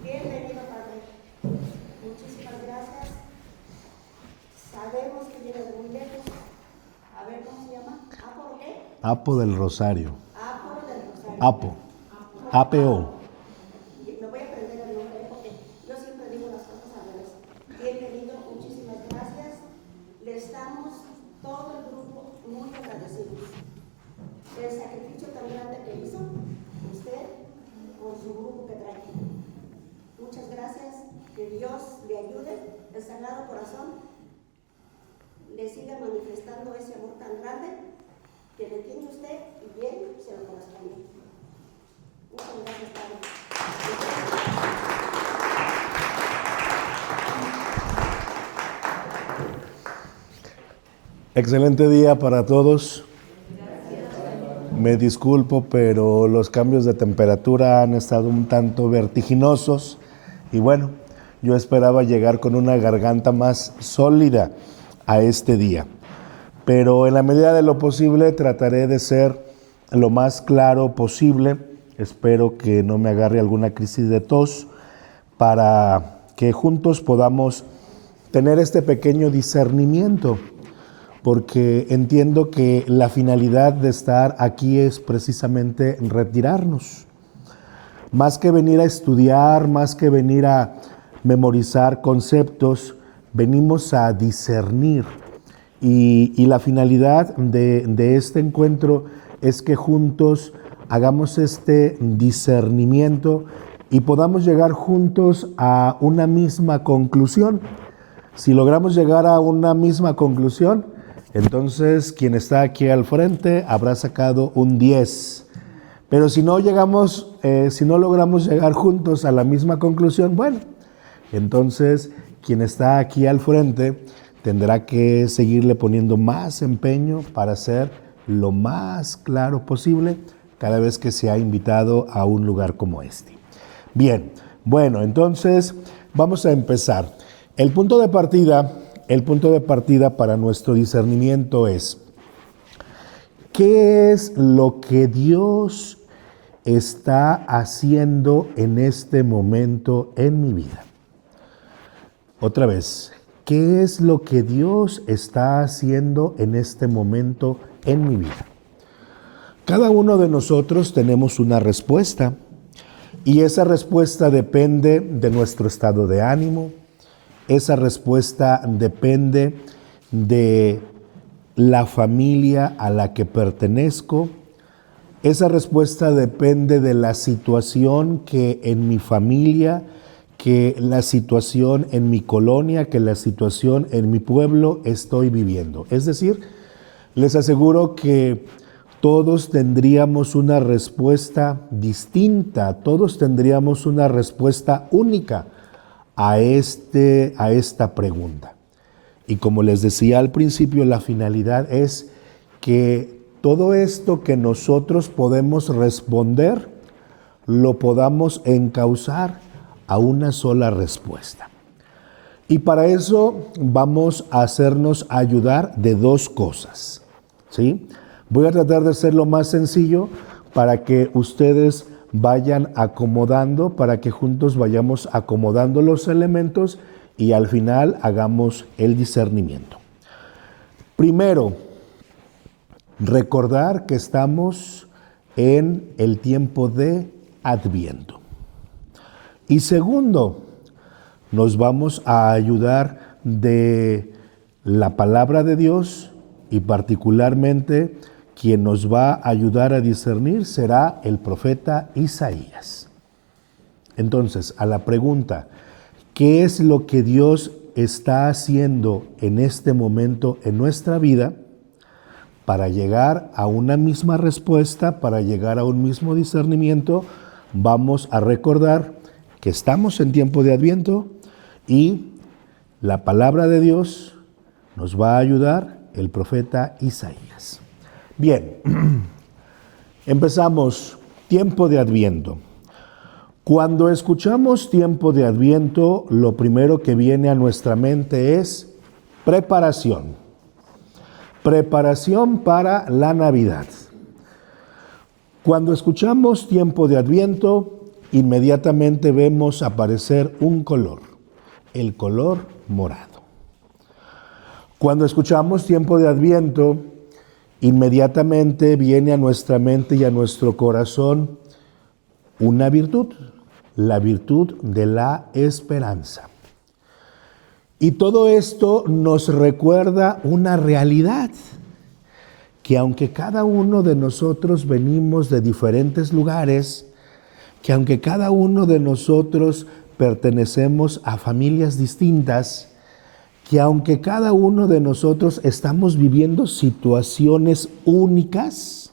Bienvenido, Padre. Muchísimas gracias. Sabemos que vienes muy lejos. A ver, ¿cómo se llama? ¿Apo qué? Apo del Rosario. Apo del Rosario. Apo. APO. Me voy a aprender el nombre porque yo siempre digo las cosas al revés. Bienvenido, muchísimas gracias. Le estamos todo el grupo muy agradecidos. El sacrificio tan grande que hizo usted con su grupo que trae. Muchas gracias. Que Dios le ayude. El Sagrado Corazón le siga manifestando ese amor tan grande que le tiene usted y bien se lo corresponde. Muchas gracias, Padre. Excelente día para todos. Me disculpo, pero los cambios de temperatura han estado un tanto vertiginosos y bueno, yo esperaba llegar con una garganta más sólida a este día. Pero en la medida de lo posible trataré de ser lo más claro posible. Espero que no me agarre alguna crisis de tos para que juntos podamos tener este pequeño discernimiento, porque entiendo que la finalidad de estar aquí es precisamente retirarnos. Más que venir a estudiar, más que venir a memorizar conceptos, venimos a discernir. Y la finalidad de este encuentro es que juntos hagamos este discernimiento y podamos llegar juntos a una misma conclusión. Si logramos llegar a una misma conclusión, entonces quien está aquí al frente habrá sacado un 10. Pero si no logramos llegar juntos a la misma conclusión, bueno, entonces quien está aquí al frente tendrá que seguirle poniendo más empeño para ser lo más claro posible cada vez que se ha invitado a un lugar como este. Bien, bueno, entonces vamos a empezar. El punto de partida para nuestro discernimiento es: ¿qué es lo que Dios está haciendo en este momento en mi vida? Otra vez, ¿qué es lo que Dios está haciendo en este momento en mi vida? Cada uno de nosotros tenemos una respuesta y esa respuesta depende de nuestro estado de ánimo, esa respuesta depende de la familia a la que pertenezco, esa respuesta depende de la situación que en mi familia, que la situación en mi colonia, que la situación en mi pueblo estoy viviendo. Es decir, les aseguro que todos tendríamos una respuesta distinta, todos tendríamos una respuesta única a esta pregunta. Y como les decía al principio, la finalidad es que todo esto que nosotros podemos responder, lo podamos encauzar a una sola respuesta. Y para eso vamos a hacernos ayudar de dos cosas, ¿sí? Voy a tratar de ser lo más sencillo para que ustedes vayan acomodando, para que juntos vayamos acomodando los elementos y al final hagamos el discernimiento. Primero, recordar que estamos en el tiempo de Adviento. Y segundo, nos vamos a ayudar de la palabra de Dios y particularmente quien nos va a ayudar a discernir será el profeta Isaías. Entonces, a la pregunta, ¿qué es lo que Dios está haciendo en este momento en nuestra vida? Para llegar a una misma respuesta, para llegar a un mismo discernimiento, vamos a recordar que estamos en tiempo de Adviento y la palabra de Dios nos va a ayudar el profeta Isaías. Bien, empezamos. Tiempo de Adviento. Cuando escuchamos tiempo de Adviento, lo primero que viene a nuestra mente es preparación. Preparación para la Navidad. Cuando escuchamos tiempo de Adviento, inmediatamente vemos aparecer un color, el color morado. Cuando escuchamos tiempo de Adviento, inmediatamente viene a nuestra mente y a nuestro corazón una virtud, la virtud de la esperanza. Y todo esto nos recuerda una realidad, que aunque cada uno de nosotros venimos de diferentes lugares, que aunque cada uno de nosotros pertenecemos a familias distintas, que aunque cada uno de nosotros estamos viviendo situaciones únicas,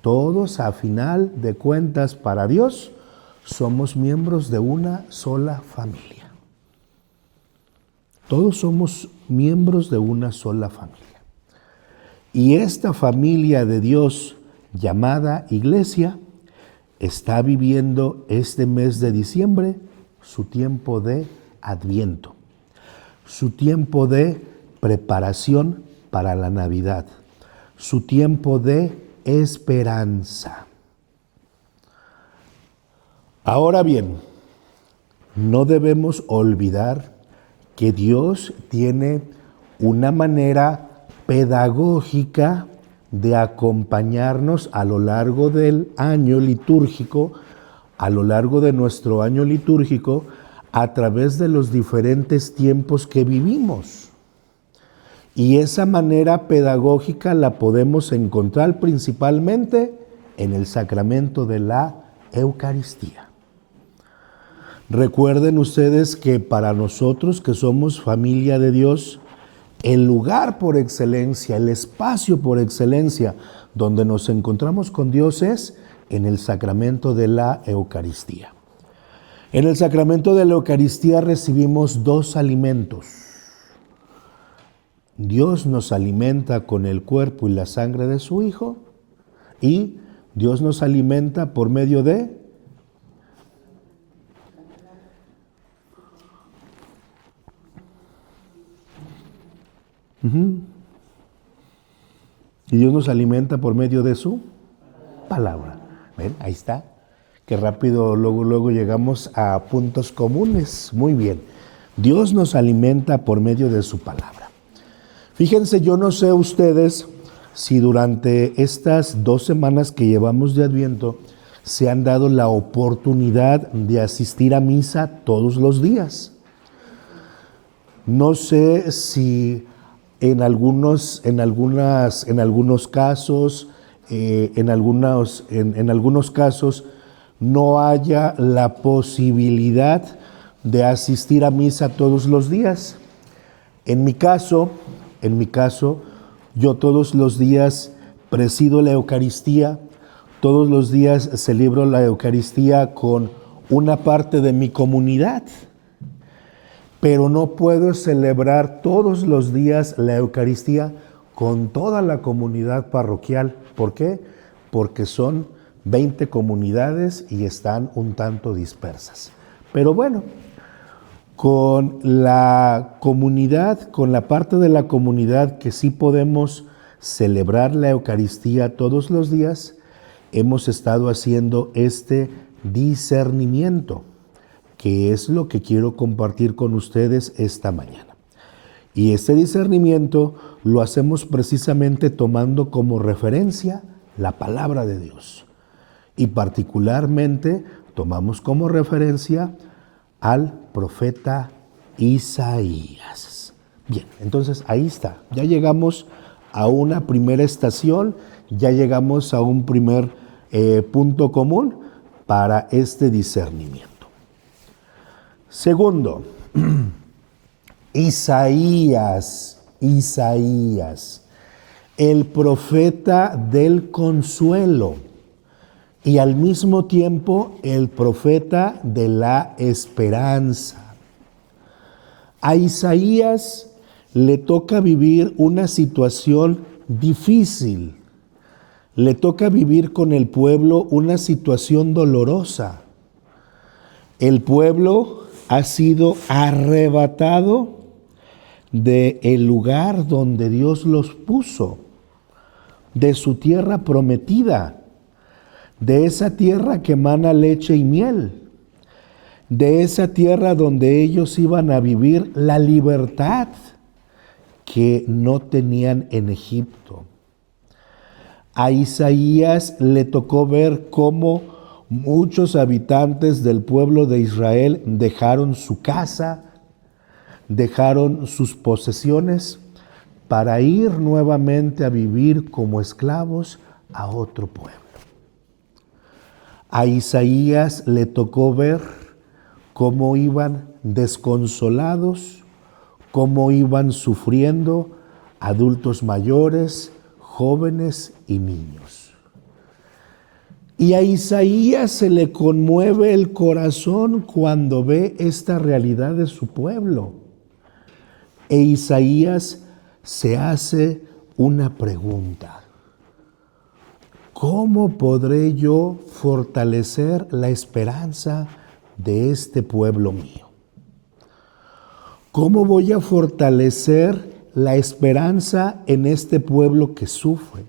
todos a final de cuentas para Dios somos miembros de una sola familia. Todos somos miembros de una sola familia. Y esta familia de Dios llamada Iglesia está viviendo este mes de diciembre su tiempo de Adviento, su tiempo de preparación para la Navidad, su tiempo de esperanza. Ahora bien, no debemos olvidar que Dios tiene una manera pedagógica de acompañarnos a lo largo del año litúrgico, a lo largo de nuestro año litúrgico, a través de los diferentes tiempos que vivimos. Y esa manera pedagógica la podemos encontrar principalmente en el sacramento de la Eucaristía. Recuerden ustedes que para nosotros que somos familia de Dios, el lugar por excelencia, el espacio por excelencia donde nos encontramos con Dios es en el sacramento de la Eucaristía. En el sacramento de la Eucaristía recibimos dos alimentos. Dios nos alimenta con el cuerpo y la sangre de su Hijo y Dios nos alimenta por medio de y Dios nos alimenta por medio de su palabra. ¿Ven? Ahí está. Qué rápido luego llegamos a puntos comunes. Muy bien. Dios nos alimenta por medio de su palabra. Fíjense, yo no sé ustedes si durante estas 2 semanas que llevamos de Adviento se han dado la oportunidad de asistir a misa todos los días. No sé si en algunos casos no haya la posibilidad de asistir a misa todos los días. En mi caso, yo todos los días presido la Eucaristía, todos los días celebro la Eucaristía con una parte de mi comunidad. Pero no puedo celebrar todos los días la Eucaristía con toda la comunidad parroquial. ¿Por qué? Porque son 20 comunidades y están un tanto dispersas. Pero bueno, con la comunidad, con la parte de la comunidad que sí podemos celebrar la Eucaristía todos los días, hemos estado haciendo este discernimiento, que es lo que quiero compartir con ustedes esta mañana. Y este discernimiento lo hacemos precisamente tomando como referencia la palabra de Dios. Y particularmente tomamos como referencia al profeta Isaías. Bien, entonces ahí está. Ya llegamos a una primera estación, ya llegamos a un primer punto común para este discernimiento. Segundo, Isaías, el profeta del consuelo y al mismo tiempo el profeta de la esperanza. A Isaías le toca vivir una situación difícil, le toca vivir con el pueblo una situación dolorosa. El pueblo ha sido arrebatado del lugar donde Dios los puso, de su tierra prometida, de esa tierra que emana leche y miel, de esa tierra donde ellos iban a vivir la libertad que no tenían en Egipto. A Isaías le tocó ver cómo muchos habitantes del pueblo de Israel dejaron su casa, dejaron sus posesiones para ir nuevamente a vivir como esclavos a otro pueblo. A Isaías le tocó ver cómo iban desconsolados, cómo iban sufriendo adultos mayores, jóvenes y niños. Y a Isaías se le conmueve el corazón cuando ve esta realidad de su pueblo. E Isaías se hace una pregunta: ¿cómo podré yo fortalecer la esperanza de este pueblo mío? ¿Cómo voy a fortalecer la esperanza en este pueblo que sufre?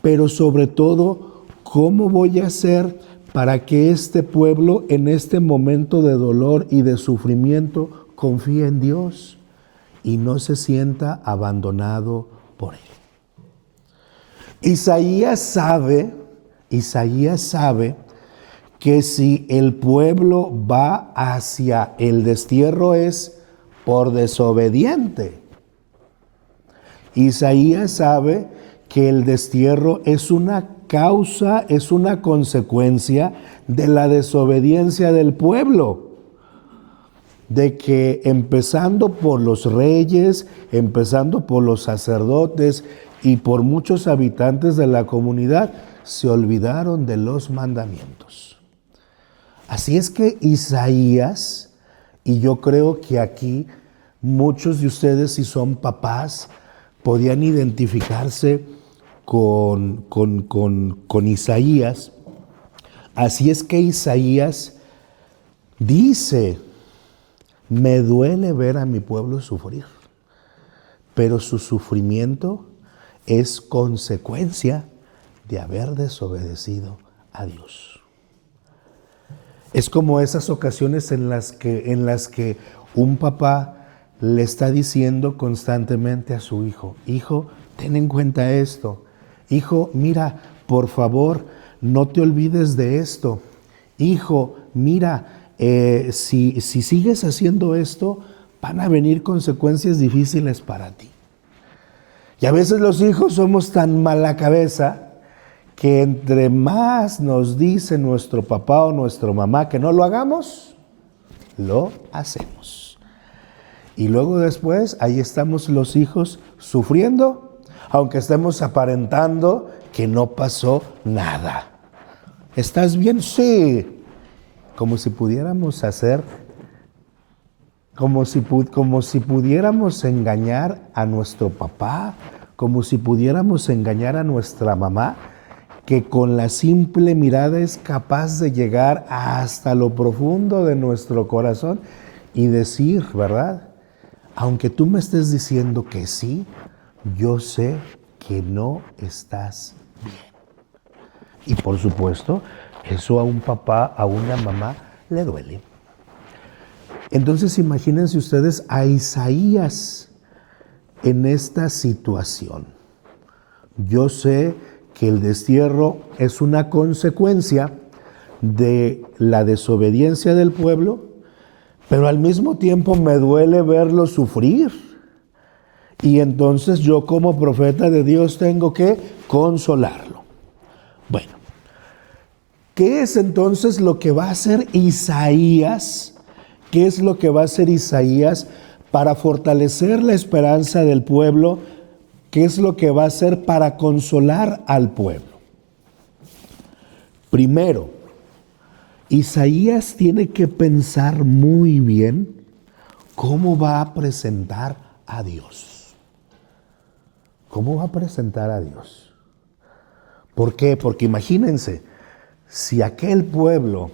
Pero sobre todo, ¿cómo voy a hacer para que este pueblo en este momento de dolor y de sufrimiento confíe en Dios y no se sienta abandonado por Él? Isaías sabe que si el pueblo va hacia el destierro es por desobediente. Isaías sabe que el destierro es una causa, es una consecuencia de la desobediencia del pueblo. De que empezando por los reyes, empezando por los sacerdotes y por muchos habitantes de la comunidad, se olvidaron de los mandamientos. Así es que Isaías, y yo creo que aquí muchos de ustedes, si son papás, podían identificarse con Isaías. Así es que Isaías dice: me duele ver a mi pueblo sufrir, pero su sufrimiento es consecuencia de haber desobedecido a Dios. Es como esas ocasiones en las que un papá le está diciendo constantemente a su hijo: hijo, ten en cuenta esto. Hijo, mira, por favor, no te olvides de esto. Hijo, mira, si sigues haciendo esto, van a venir consecuencias difíciles para ti. Y a veces los hijos somos tan mala cabeza que entre más nos dice nuestro papá o nuestra mamá que no lo hagamos, lo hacemos. Y luego después, ahí estamos los hijos sufriendo, aunque estemos aparentando que no pasó nada. ¿Estás bien? Sí. Como si pudiéramos hacer, como si pudiéramos engañar a nuestro papá, como si pudiéramos engañar a nuestra mamá, que con la simple mirada es capaz de llegar hasta lo profundo de nuestro corazón y decir, ¿verdad? Aunque tú me estés diciendo que sí, yo sé que no estás bien. Y por supuesto, eso a un papá, a una mamá, le duele. Entonces imagínense ustedes a Isaías en esta situación. Yo sé que el destierro es una consecuencia de la desobediencia del pueblo, pero al mismo tiempo me duele verlo sufrir. Y entonces yo como profeta de Dios tengo que consolarlo. Bueno, ¿qué es entonces lo que va a hacer Isaías? ¿Qué es lo que va a hacer Isaías para fortalecer la esperanza del pueblo? ¿Qué es lo que va a hacer para consolar al pueblo? Primero, Isaías tiene que pensar muy bien cómo va a presentar a Dios. ¿Cómo va a presentar a Dios? ¿Por qué? Porque imagínense, si aquel pueblo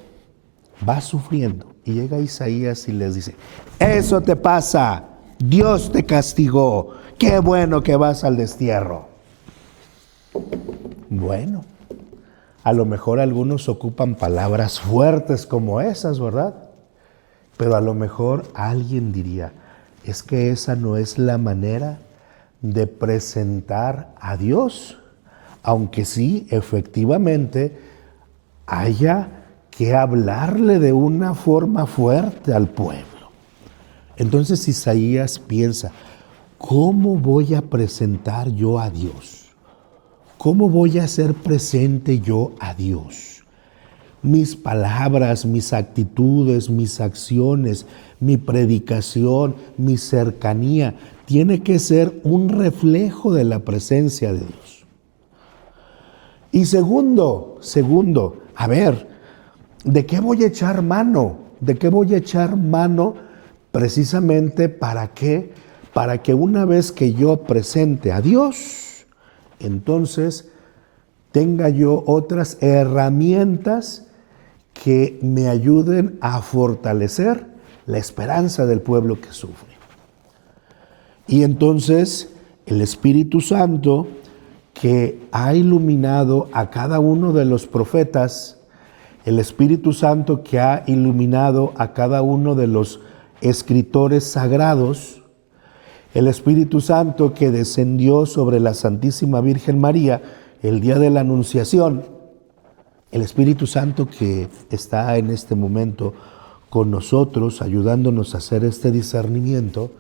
va sufriendo y llega Isaías y les dice: eso te pasa, Dios te castigó, qué bueno que vas al destierro. Bueno, A lo mejor algunos ocupan palabras fuertes como esas, ¿verdad? Pero a lo mejor alguien diría, es que esa no es la manera de presentar a Dios, aunque sí, efectivamente, haya que hablarle de una forma fuerte al pueblo. Entonces Isaías piensa, ¿cómo voy a presentar yo a Dios? ¿Cómo voy a hacer presente yo a Dios? Mis palabras, mis actitudes, mis acciones, mi predicación, mi cercanía, tiene que ser un reflejo de la presencia de Dios. Y segundo, a ver, ¿de qué voy a echar mano? ¿De qué voy a echar mano precisamente para qué? Para que una vez que yo presente a Dios, entonces tenga yo otras herramientas que me ayuden a fortalecer la esperanza del pueblo que sufre. Y entonces el Espíritu Santo, que ha iluminado a cada uno de los profetas, el Espíritu Santo que ha iluminado a cada uno de los escritores sagrados, el Espíritu Santo que descendió sobre la Santísima Virgen María el día de la Anunciación, el Espíritu Santo que está en este momento con nosotros, ayudándonos a hacer este discernimiento.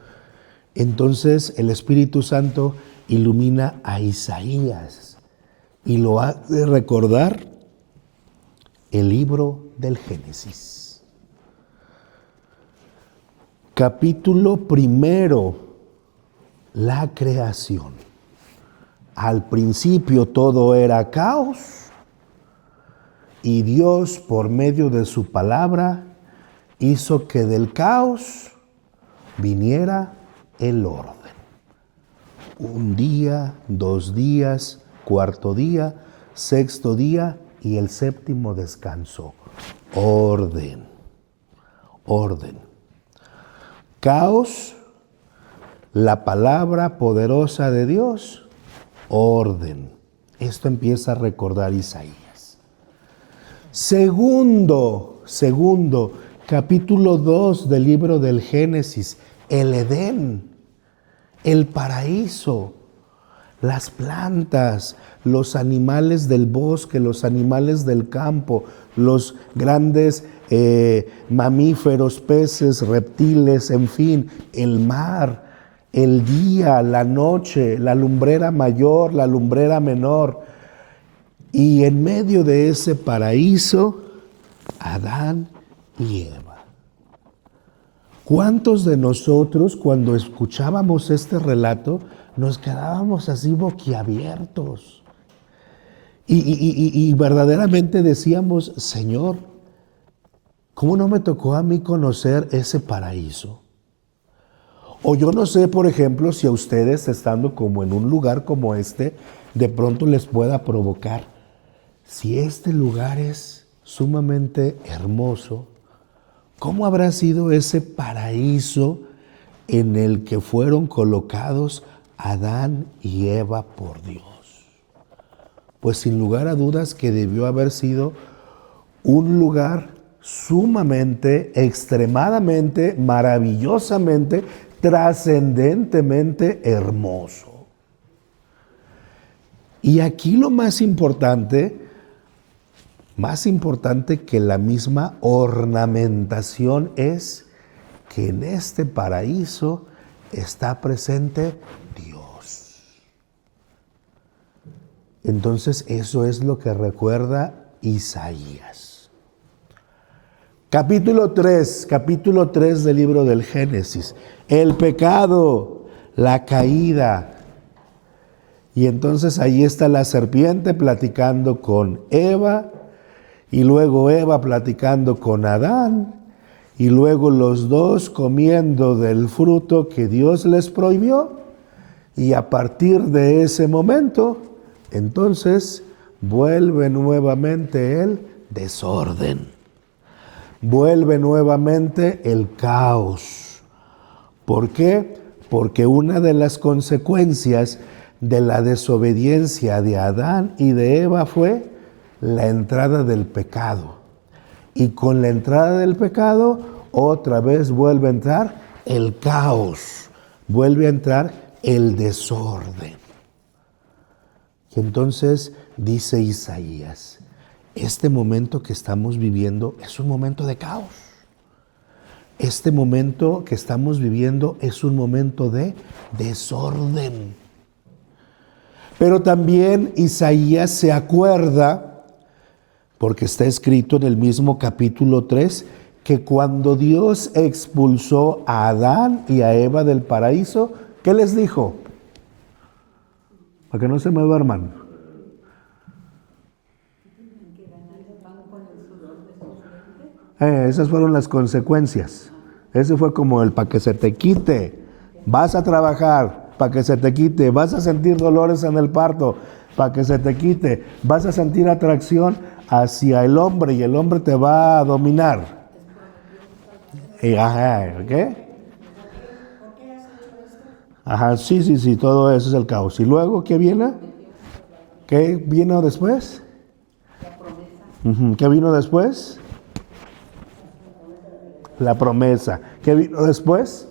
Entonces el Espíritu Santo ilumina a Isaías y lo hace recordar el libro del Génesis. Capítulo 1, la creación. Al principio todo era caos y Dios, por medio de su palabra, hizo que del caos viniera el orden. Un día, 2 días, 4.º día, 6.º día y el 7.º descansó. Orden. Orden. Caos, la palabra poderosa de Dios, orden. Esto empieza a recordar Isaías. Segundo, capítulo 2 del libro del Génesis, el Edén, el paraíso, las plantas, los animales del bosque, los animales del campo, los grandes mamíferos, peces, reptiles, en fin, el mar, el día, la noche, la lumbrera mayor, la lumbrera menor. Y en medio de ese paraíso, Adán y Eva. ¿Cuántos de nosotros, cuando escuchábamos este relato, nos quedábamos así boquiabiertos? Y verdaderamente decíamos, Señor, ¿cómo no me tocó a mí conocer ese paraíso? O yo no sé, por ejemplo, si a ustedes, estando como en un lugar como este, de pronto les pueda provocar, si este lugar es sumamente hermoso, ¿cómo habrá sido ese paraíso en el que fueron colocados Adán y Eva por Dios? Pues sin lugar a dudas que debió haber sido un lugar sumamente, extremadamente, maravillosamente, trascendentemente hermoso. Y aquí lo más importante que la misma ornamentación es que en este paraíso está presente Dios. Entonces eso es lo que recuerda Isaías. Capítulo 3 del libro del Génesis. El pecado, la caída. Y entonces ahí está la serpiente platicando con Eva, y luego Eva platicando con Adán, y luego los dos comiendo del fruto que Dios les prohibió, y a partir de ese momento, entonces vuelve nuevamente el desorden, vuelve nuevamente el caos. ¿Por qué? Porque una de las consecuencias de la desobediencia de Adán y de Eva fue la entrada del pecado. Y con la entrada del pecado, otra vez vuelve a entrar el caos, vuelve a entrar el desorden. Y entonces dice Isaías, este momento que estamos viviendo es un momento de caos. Este momento que estamos viviendo es un momento de desorden. Pero también Isaías se acuerda, porque está escrito en el mismo capítulo 3, que cuando Dios expulsó a Adán y a Eva del paraíso, ¿qué les dijo? Para que no se me duerman. Esas fueron las consecuencias. Ese fue como el para que se te quite. Vas a trabajar, para que se te quite. Vas a sentir dolores en el parto, para que se te quite. Vas a sentir atracción hacia el hombre y el hombre te va a dominar. Ajá, ¿qué? Ajá, sí, todo eso es el caos. ¿Y luego qué viene? ¿Qué vino después? ¿Qué vino después? La promesa. ¿Qué vino después?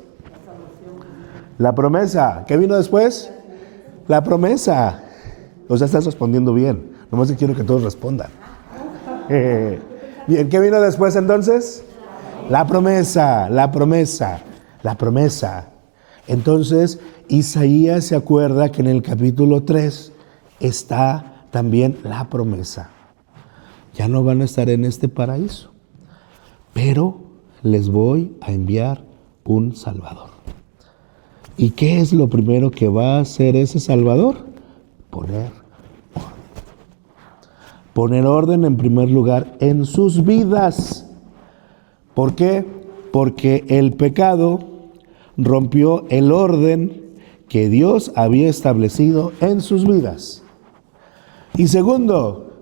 La promesa. ¿Qué vino después? La promesa. O sea, estás respondiendo bien. Nomás que quiero que todos respondan. Bien, ¿qué vino después entonces? La promesa, la promesa, la promesa. Entonces, Isaías se acuerda que en el capítulo 3 está también la promesa. Ya no van a estar en este paraíso, pero les voy a enviar un Salvador. ¿Y qué es lo primero que va a hacer ese Salvador? Poner orden. Poner orden en primer lugar en sus vidas. ¿Por qué? Porque el pecado rompió el orden que Dios había establecido en sus vidas. Y segundo,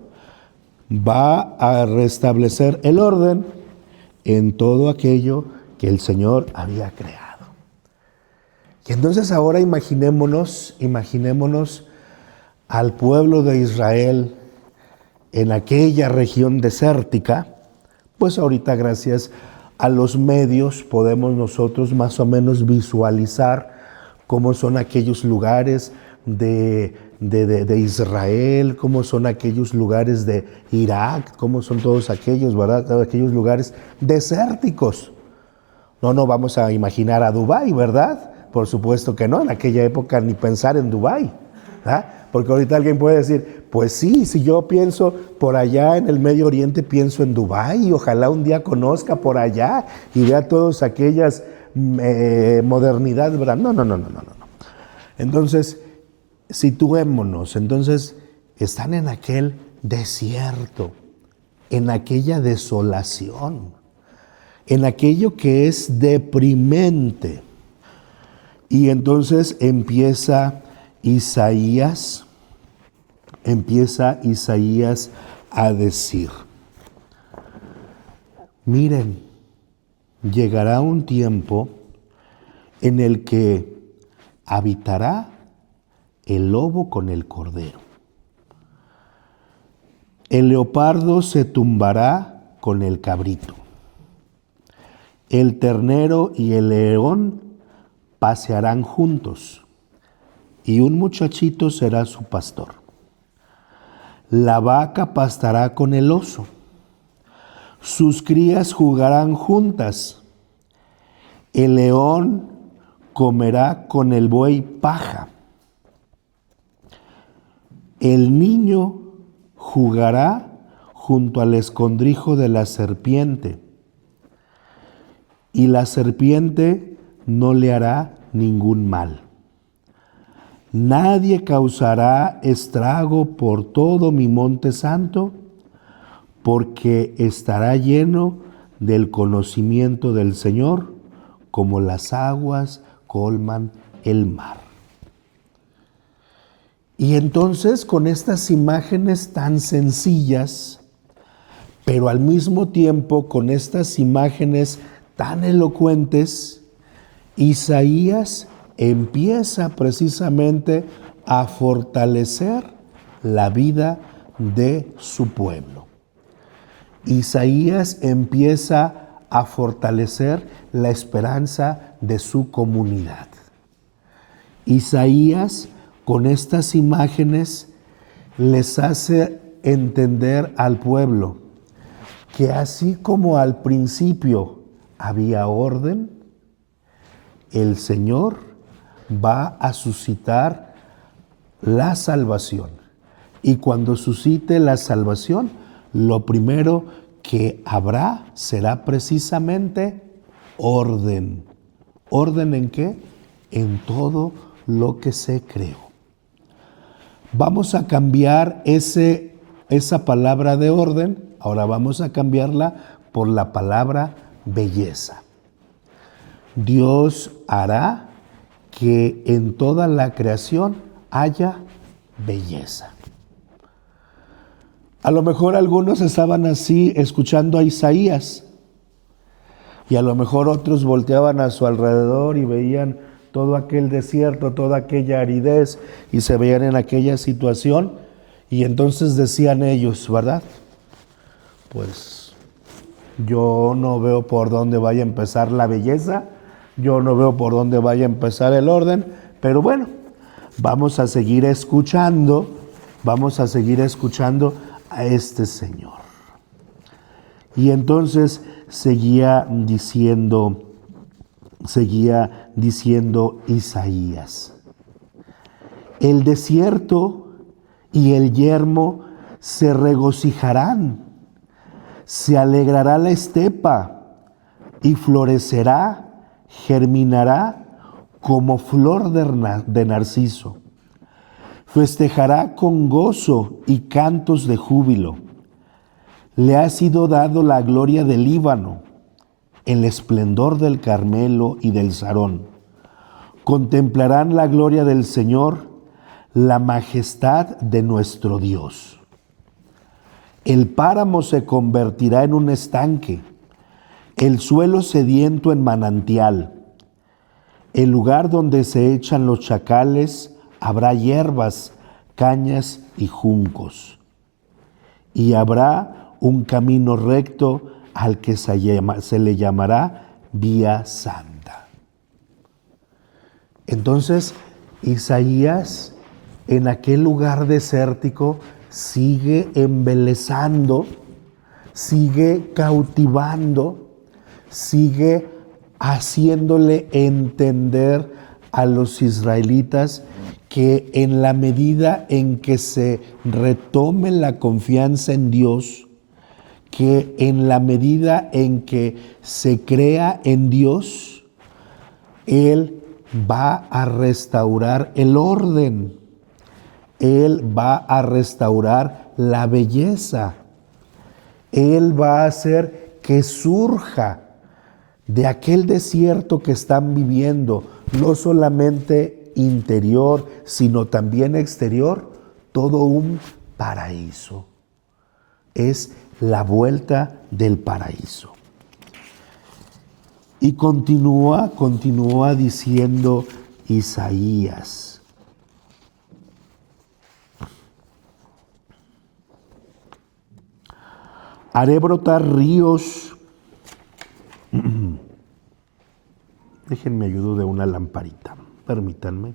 va a restablecer el orden en todo aquello que el Señor había creado. Y entonces ahora imaginémonos al pueblo de Israel en aquella región desértica. Pues ahorita gracias a los medios podemos nosotros más o menos visualizar cómo son aquellos lugares de Israel, cómo son aquellos lugares de Irak, cómo son todos aquellos, ¿verdad? Todos aquellos lugares desérticos. No vamos a imaginar a Dubái, ¿verdad? Por supuesto que no, en aquella época ni pensar en Dubái, ¿verdad? Porque ahorita alguien puede decir, pues sí, si yo pienso por allá en el Medio Oriente, pienso en Dubái, y ojalá un día conozca por allá y vea todas aquellas modernidades, ¿verdad? No. Entonces, situémonos, entonces están en aquel desierto, en aquella desolación, en aquello que es deprimente. Y entonces empieza Isaías a decir, miren, llegará un tiempo en el que habitará el lobo con el cordero. El leopardo se tumbará con el cabrito. El ternero y el león pasearán juntos, y un muchachito será su pastor. La vaca pastará con el oso. Sus crías jugarán juntas. El león comerá con el buey paja. El niño jugará junto al escondrijo de la serpiente, y la serpiente no le hará ningún mal. Nadie causará estrago por todo mi monte santo, porque estará lleno del conocimiento del Señor, como las aguas colman el mar. Y entonces, con estas imágenes tan sencillas, pero al mismo tiempo con estas imágenes tan elocuentes, Isaías empieza precisamente a fortalecer la vida de su pueblo. Isaías empieza a fortalecer la esperanza de su comunidad. Isaías, con estas imágenes, les hace entender al pueblo que así como al principio había orden, el Señor va a suscitar la salvación. Y cuando suscite la salvación, lo primero que habrá será precisamente orden. ¿Orden en qué? En todo lo que se creó. Vamos a cambiar esa palabra de orden, ahora vamos a cambiarla por la palabra belleza. Dios hará que en toda la creación haya belleza. A lo mejor algunos estaban así escuchando a Isaías y a lo mejor otros volteaban a su alrededor y veían todo aquel desierto, toda aquella aridez y se veían en aquella situación y entonces decían ellos, ¿verdad? Pues yo no veo por dónde vaya a empezar la belleza, yo no veo por dónde vaya a empezar el orden, pero bueno, vamos a seguir escuchando a este Señor. Y entonces seguía diciendo Isaías: el desierto y el yermo se regocijarán, se alegrará la estepa y florecerá, germinará como flor de narciso. Festejará con gozo y cantos de júbilo. Le ha sido dado la gloria del Líbano, el esplendor del Carmelo y del Sarón. Contemplarán la gloria del Señor, la majestad de nuestro Dios. El páramo se convertirá en un estanque, el suelo sediento en manantial. El lugar donde se echan los chacales habrá hierbas, cañas y juncos. Y habrá un camino recto al que se le llamará Vía Santa. Entonces, Isaías, en aquel lugar desértico, sigue embelesando, sigue cautivando, sigue haciéndole entender a los israelitas que en la medida en que se retome la confianza en Dios, que en la medida en que se crea en Dios, Él va a restaurar el orden, Él va a restaurar la belleza, Él va a hacer que surja de aquel desierto que están viviendo, no solamente interior, sino también exterior, todo un paraíso. Es la vuelta del paraíso. Y continúa diciendo Isaías: haré brotar ríos. Déjenme ayudo de una lamparita, permítanme.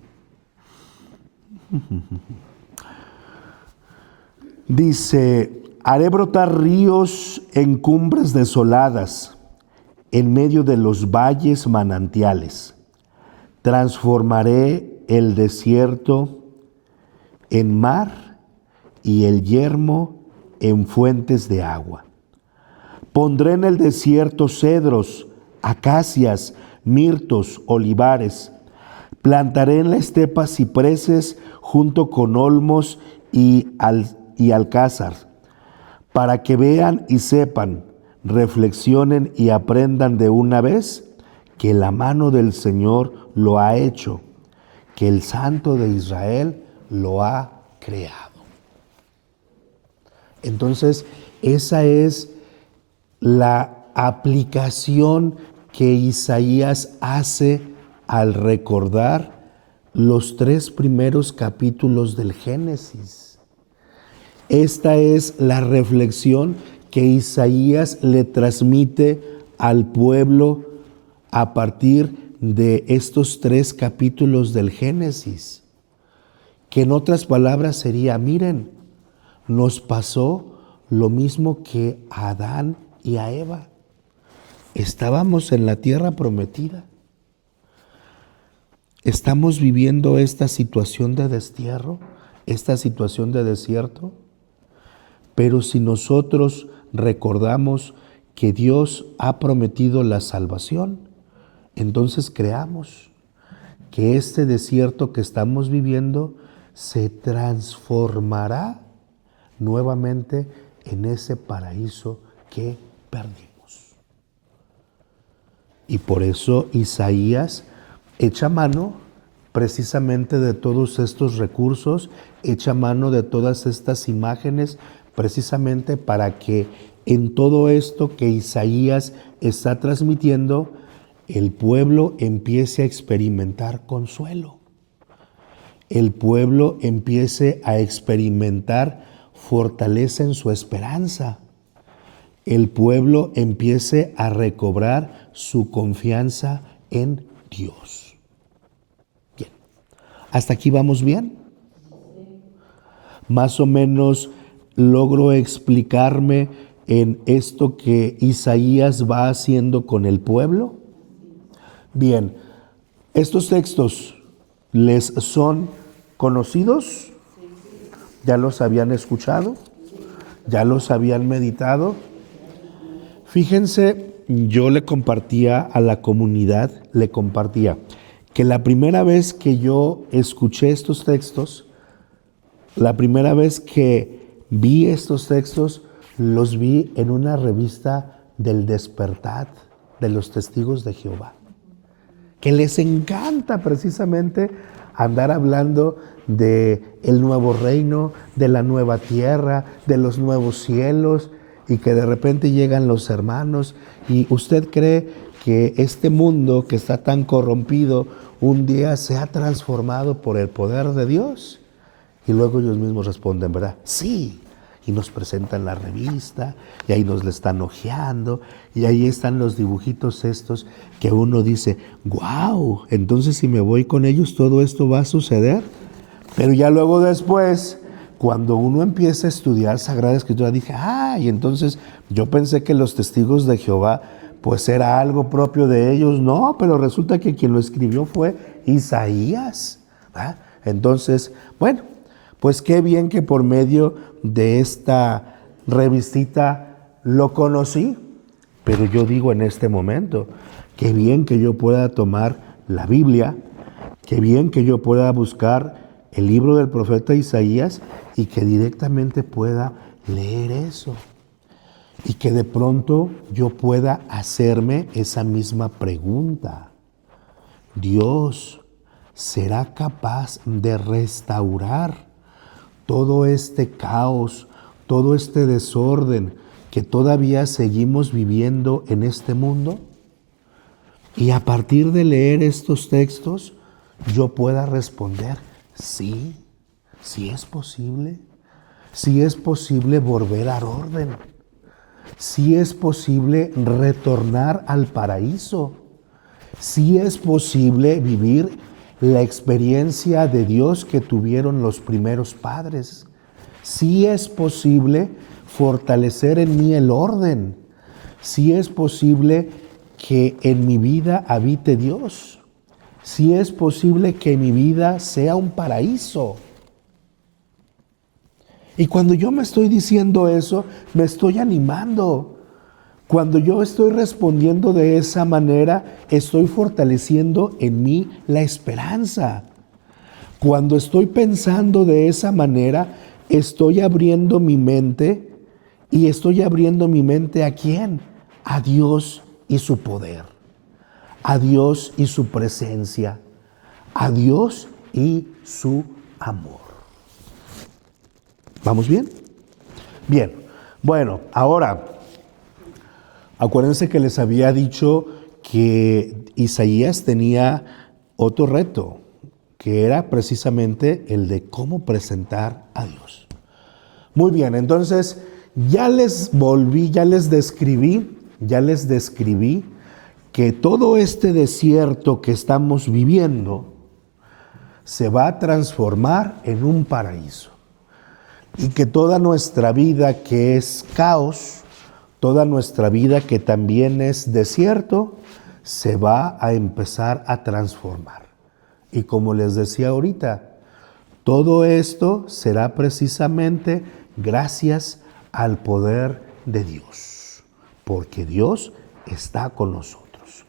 Dice: haré brotar ríos en cumbres desoladas, en medio de los valles manantiales. Transformaré el desierto en mar y el yermo en fuentes de agua. Pondré en el desierto cedros, acacias, mirtos, olivares. Plantaré en la estepa cipreses junto con olmos y alcázar, para que vean y sepan, reflexionen y aprendan de una vez que la mano del Señor lo ha hecho, que el Santo de Israel lo ha creado. Entonces, esa es la aplicación que Isaías hace al recordar los 3 primeros capítulos del Génesis. Esta es la reflexión que Isaías le transmite al pueblo a partir de estos 3 capítulos del Génesis. Que en otras palabras sería, miren, nos pasó lo mismo que a Adán y a Eva. Estábamos en la tierra prometida. Estamos viviendo esta situación de destierro, esta situación de desierto. Pero si nosotros recordamos que Dios ha prometido la salvación, entonces creamos que este desierto que estamos viviendo se transformará nuevamente en ese paraíso que perdimos. Y por eso Isaías echa mano precisamente de todos estos recursos, echa mano de todas estas imágenes, precisamente para que en todo esto que Isaías está transmitiendo, el pueblo empiece a experimentar consuelo. El pueblo empiece a experimentar fortaleza en su esperanza. El pueblo empiece a recobrar su confianza en Dios. Bien, ¿hasta aquí vamos bien? Más o menos logro explicarme en esto que Isaías va haciendo con el pueblo. Bien, estos textos les son conocidos, ya los habían escuchado, ya los habían meditado. Fíjense, yo le compartía a la comunidad, que la primera vez que yo escuché estos textos, la primera vez que vi estos textos, los vi en una revista del Despertat de los Testigos de Jehová, que les encanta precisamente andar hablando de el nuevo reino, de la nueva tierra, de los nuevos cielos, y que de repente llegan los hermanos. ¿Y usted cree que este mundo que está tan corrompido un día se ha transformado por el poder de Dios? Y luego ellos mismos responden, ¿verdad? Sí. Y nos presentan la revista, y ahí nos la están hojeando, y ahí están los dibujitos estos que uno dice, ¡guau! Entonces si me voy con ellos, ¿todo esto va a suceder? Pero ya luego después, cuando uno empieza a estudiar Sagrada Escritura, dije, y entonces yo pensé que los testigos de Jehová, pues era algo propio de ellos. No, pero resulta que quien lo escribió fue Isaías, ¿verdad? Entonces, bueno, pues qué bien que por medio de esta revistita lo conocí, pero yo digo en este momento, qué bien que yo pueda tomar la Biblia, qué bien que yo pueda buscar el libro del profeta Isaías y que directamente pueda leer eso. Y que de pronto yo pueda hacerme esa misma pregunta. ¿Dios será capaz de restaurar todo este caos, todo este desorden que todavía seguimos viviendo en este mundo? Y a partir de leer estos textos, yo pueda responder, sí, sí es posible. Sí es posible volver al orden. Sí es posible retornar al paraíso. Sí es posible vivir la experiencia de Dios que tuvieron los primeros padres. Sí es posible fortalecer en mí el orden. Sí es posible que en mi vida habite Dios. Sí es posible que mi vida sea un paraíso. Y cuando yo me estoy diciendo eso, me estoy animando. Cuando yo estoy respondiendo de esa manera, estoy fortaleciendo en mí la esperanza. Cuando estoy pensando de esa manera, estoy abriendo mi mente. ¿Y estoy abriendo mi mente a quién? A Dios y su poder. A Dios y su presencia. A Dios y su amor. ¿Vamos bien? Bien. Bueno, ahora, acuérdense que les había dicho que Isaías tenía otro reto, que era precisamente el de cómo presentar a Dios. Muy bien, entonces ya les describí que todo este desierto que estamos viviendo se va a transformar en un paraíso. Y que toda nuestra vida que es caos, toda nuestra vida que también es desierto, se va a empezar a transformar. Y como les decía ahorita, todo esto será precisamente gracias al poder de Dios, porque Dios está con nosotros.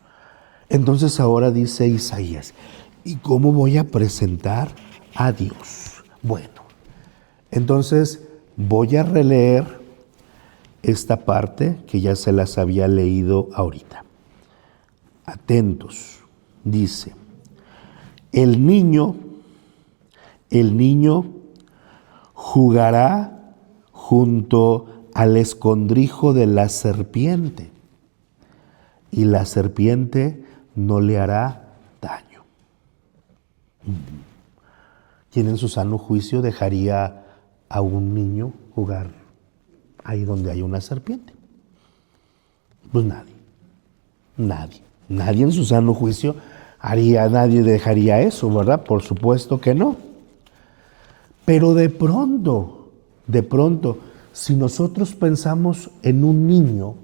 Entonces ahora dice Isaías, ¿y cómo voy a presentar a Dios? Bueno, entonces voy a releer esta parte que ya se las había leído ahorita. Atentos, dice, el niño jugará junto al escondrijo de la serpiente, y la serpiente no le hará daño. ¿Quién en su sano juicio dejaría a un niño jugar ahí donde hay una serpiente? Pues nadie en su sano juicio nadie dejaría eso, ¿verdad? Por supuesto que no. Pero de pronto, si nosotros pensamos en un niño,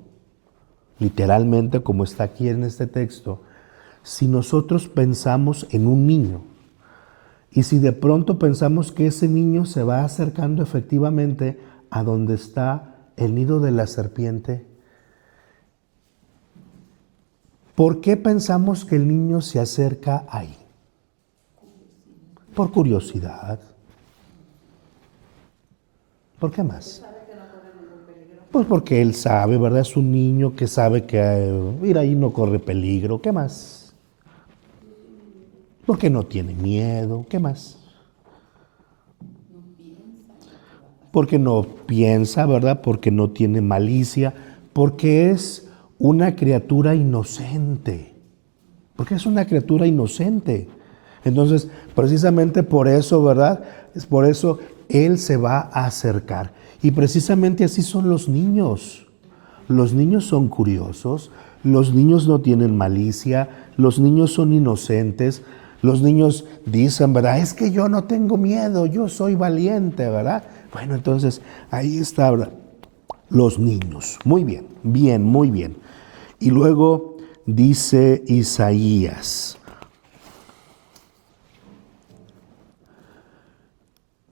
literalmente como está aquí en este texto, si nosotros pensamos en un niño, y si de pronto pensamos que ese niño se va acercando efectivamente a donde está el nido de la serpiente, ¿por qué pensamos que el niño se acerca ahí? Por curiosidad. ¿Por qué más? Pues porque él sabe, ¿verdad? Es un niño que sabe que ir ahí no corre peligro. ¿Qué más? Porque no tiene miedo. ¿Qué más? Porque no piensa, ¿verdad? Porque no tiene malicia. Porque es una criatura inocente. Porque es una criatura inocente. Entonces, precisamente por eso, ¿verdad? Es por eso él se va a acercar. Y precisamente así son los niños. Los niños son curiosos, los niños no tienen malicia, los niños son inocentes, los niños dicen, ¿verdad? Es que yo no tengo miedo, yo soy valiente, ¿verdad? Bueno, entonces ahí está, ¿verdad? Los niños. Muy bien, muy bien. Y luego dice Isaías,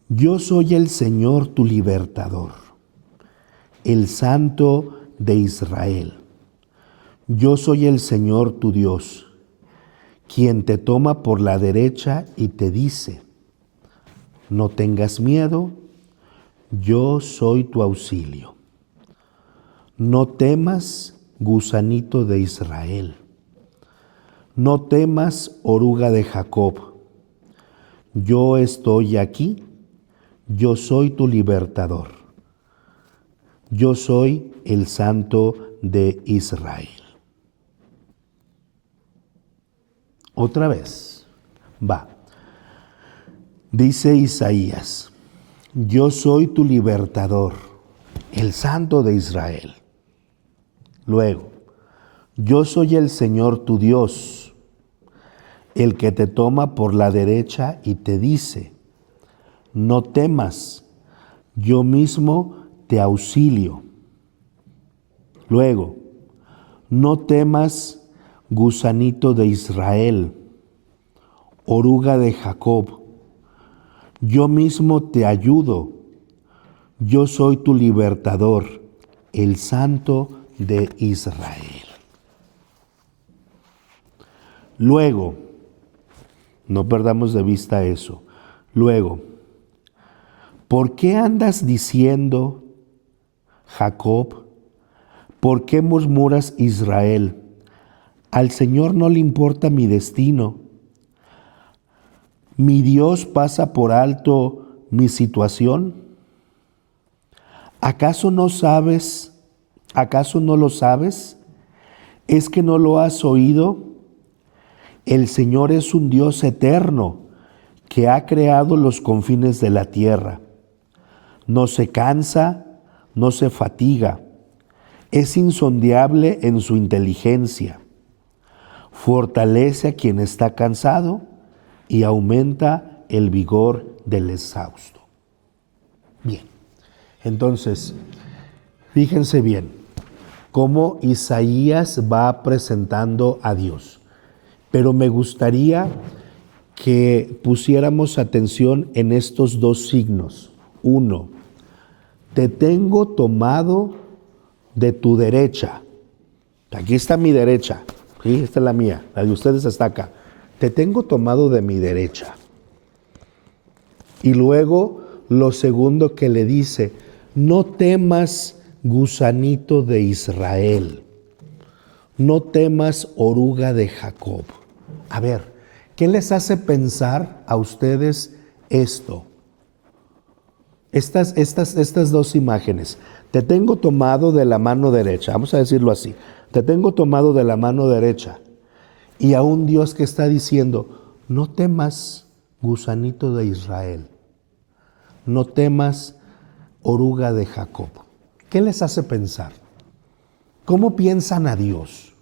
yo soy el Señor tu libertador, el Santo de Israel. Yo soy el Señor tu Dios, quien te toma por la derecha y te dice, no tengas miedo, yo soy tu auxilio. No temas, gusanito de Israel. No temas, oruga de Jacob. Yo estoy aquí, yo soy tu libertador. Yo soy el Santo de Israel. Otra vez, va. Dice Isaías, yo soy tu libertador, el Santo de Israel. Luego, yo soy el Señor tu Dios, el que te toma por la derecha y te dice, no temas, yo mismo te auxilio. Luego, no temas, gusanito de Israel, oruga de Jacob, yo mismo te ayudo, yo soy tu libertador, el Santo de Israel. Luego, no perdamos de vista eso, luego, ¿por qué andas diciendo, Jacob? ¿Por qué murmuras, Israel? Al Señor no le importa mi destino. ¿Mi Dios pasa por alto mi situación? ¿Acaso no sabes? ¿Acaso no lo sabes? ¿Es que no lo has oído? El Señor es un Dios eterno que ha creado los confines de la tierra. no se cansa, no se fatiga, es insondable en su inteligencia, fortalece a quien está cansado y aumenta el vigor del exhausto. Bien, entonces, fíjense bien cómo Isaías va presentando a Dios. Pero me gustaría que pusiéramos atención en estos dos signos. Uno, te tengo tomado de tu derecha. Aquí está mi derecha, ¿sí? Esta es la mía, la de ustedes está acá. Te tengo tomado de mi derecha. Y luego lo segundo que le dice, no temas, gusanito de Israel, no temas, oruga de Jacob. A ver, ¿qué les hace pensar a ustedes esto? Estas dos imágenes. Te tengo tomado de la mano derecha, vamos a decirlo así. Te tengo tomado de la mano derecha. Y a un Dios que está diciendo, no temas, gusanito de Israel. No temas, oruga de Jacob. ¿Qué les hace pensar? ¿Cómo piensan a Dios?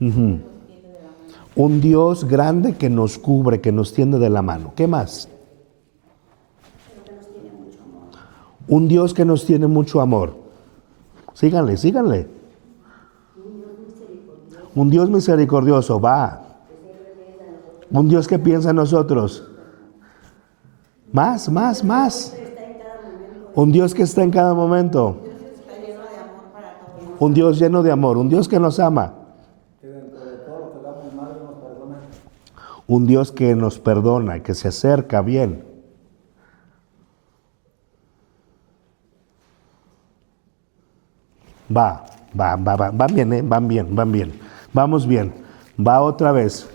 Uh-huh. Un Dios grande que nos cubre, que nos tiende de la mano. ¿Qué más? Un Dios que nos tiene mucho amor. Síganle, síganle. Un Dios misericordioso, va. Un Dios que piensa en nosotros. Más. Un Dios que está en cada momento. Un Dios lleno de amor, un Dios que nos ama. Un Dios que nos perdona, que se acerca bien. Van bien, van bien. Vamos bien. Va otra vez.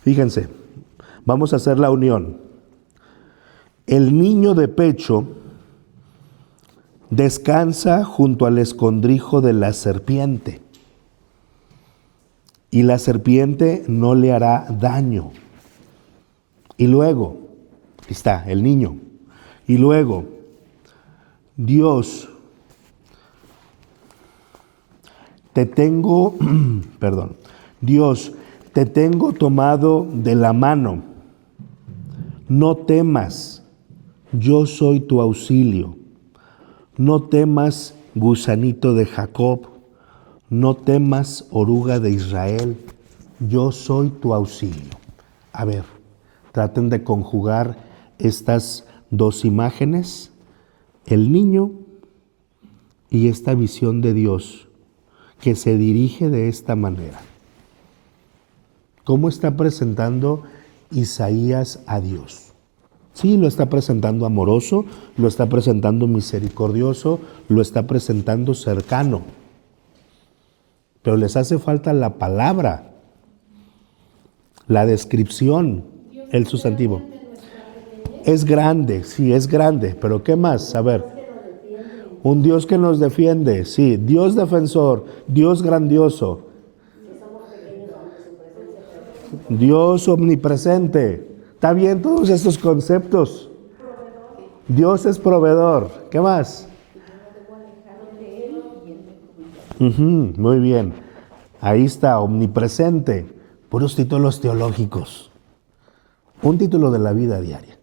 Fíjense, vamos a hacer la unión. El niño de pecho descansa junto al escondrijo de la serpiente, y la serpiente no le hará daño. Y luego, está el niño, y luego, Dios, Dios, te tengo tomado de la mano, no temas, yo soy tu auxilio. No temas, gusanito de Jacob, no temas, oruga de Israel, yo soy tu auxilio. A ver, traten de conjugar estas dos imágenes, el niño y esta visión de Dios que se dirige de esta manera. ¿Cómo está presentando Isaías a Dios? Sí, lo está presentando amoroso, lo está presentando misericordioso, lo está presentando cercano. Pero les hace falta la palabra, la descripción, el sustantivo. Es grande, sí, es grande, pero ¿qué más? A ver, un Dios que nos defiende, sí, Dios defensor, Dios grandioso, Dios omnipresente. ¿Está bien todos estos conceptos? Dios es proveedor. ¿Qué más? Muy bien. Ahí está, omnipresente. Puros títulos teológicos. Un título de la vida diaria.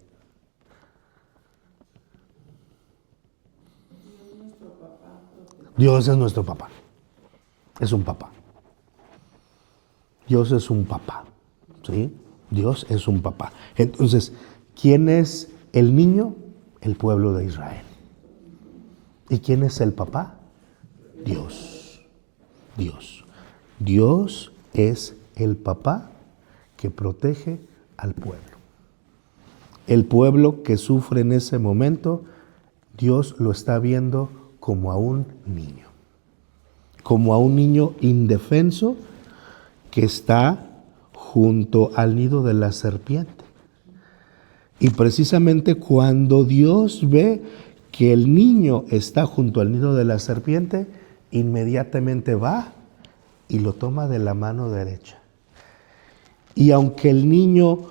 Dios es nuestro papá. Es un papá. Dios es un papá. ¿Sí? Dios es un papá. Entonces, ¿quién es el niño? El pueblo de Israel. ¿Y quién es el papá? Dios. Dios es el papá que protege al pueblo. El pueblo que sufre en ese momento, Dios lo está viendo como a un niño. Como a un niño indefenso que está junto al nido de la serpiente. Y precisamente cuando Dios ve que el niño está junto al nido de la serpiente, inmediatamente va y lo toma de la mano derecha. Y aunque el niño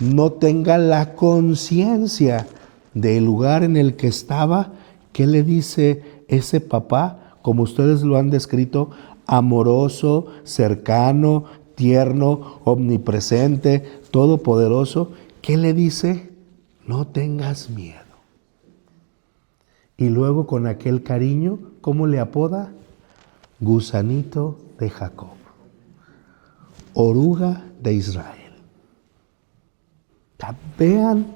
no tenga la conciencia del lugar en el que estaba, ¿qué le dice ese papá, como ustedes lo han descrito, amoroso, cercano, tierno, omnipresente, todopoderoso? ¿Qué le dice? No tengas miedo. Y luego con aquel cariño, ¿cómo le apoda? Gusanito de Jacob, oruga de Israel. Vean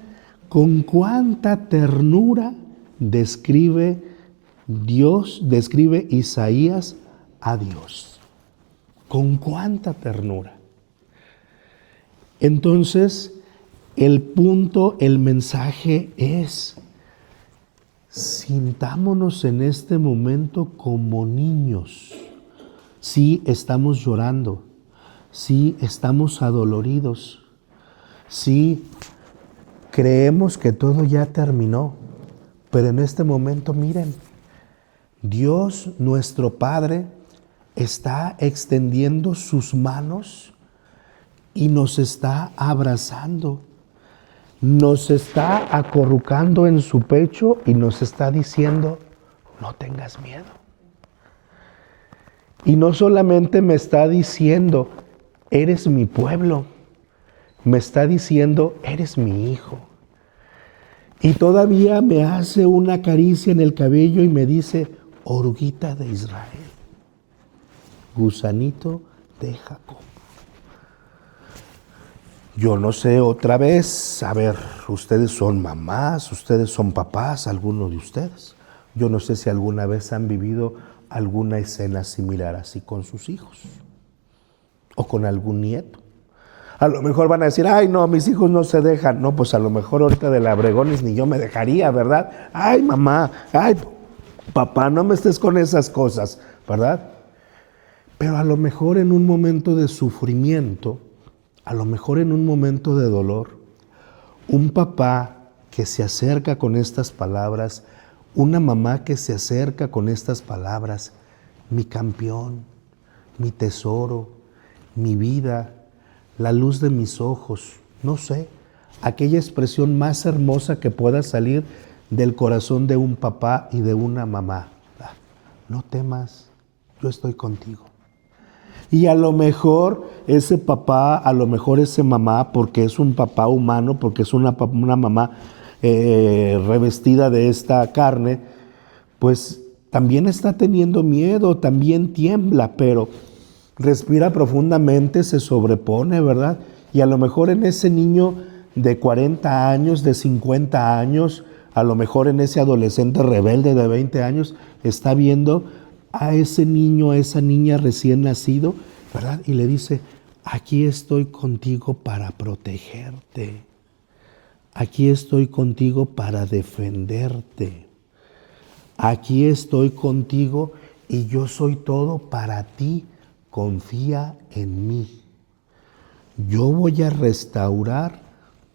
con cuánta ternura describe Isaías a Dios. Con cuánta ternura. Entonces, el punto, el mensaje es: sintámonos en este momento como niños. Sí, estamos llorando. Sí, estamos adoloridos. Sí, creemos que todo ya terminó. Pero en este momento, miren, Dios, nuestro Padre, está extendiendo sus manos y nos está abrazando. Nos está acurrucando en su pecho y nos está diciendo: no tengas miedo. Y no solamente me está diciendo: eres mi pueblo. Me está diciendo: eres mi hijo. Y todavía me hace una caricia en el cabello y me dice: oruguita de Israel, gusanito de Jacob. Yo no sé, otra vez, a ver, ustedes son mamás, ustedes son papás, algunos de ustedes. Yo no sé si alguna vez han vivido alguna escena similar así con sus hijos o con algún nieto. A lo mejor van a decir: ay, no, mis hijos no se dejan. No, pues a lo mejor ahorita de la Obregones ni yo me dejaría, ¿verdad? Ay, mamá, ay, papá, no me estés con esas cosas, ¿verdad? Pero a lo mejor en un momento de sufrimiento, a lo mejor en un momento de dolor, un papá que se acerca con estas palabras, una mamá que se acerca con estas palabras: mi campeón, mi tesoro, mi vida, la luz de mis ojos, no sé, aquella expresión más hermosa que pueda salir del corazón de un papá y de una mamá. No temas, yo estoy contigo. Y a lo mejor ese papá, a lo mejor ese mamá, porque es un papá humano, porque es una mamá revestida de esta carne, pues también está teniendo miedo, también tiembla, pero respira profundamente, se sobrepone, ¿verdad? Y a lo mejor en ese niño de 40 años, de 50 años, a lo mejor en ese adolescente rebelde de 20 años, está viendo a ese niño, a esa niña recién nacido, ¿verdad? Y le dice: aquí estoy contigo para protegerte. Aquí estoy contigo para defenderte. Aquí estoy contigo y yo soy todo para ti. Confía en mí. Yo voy a restaurar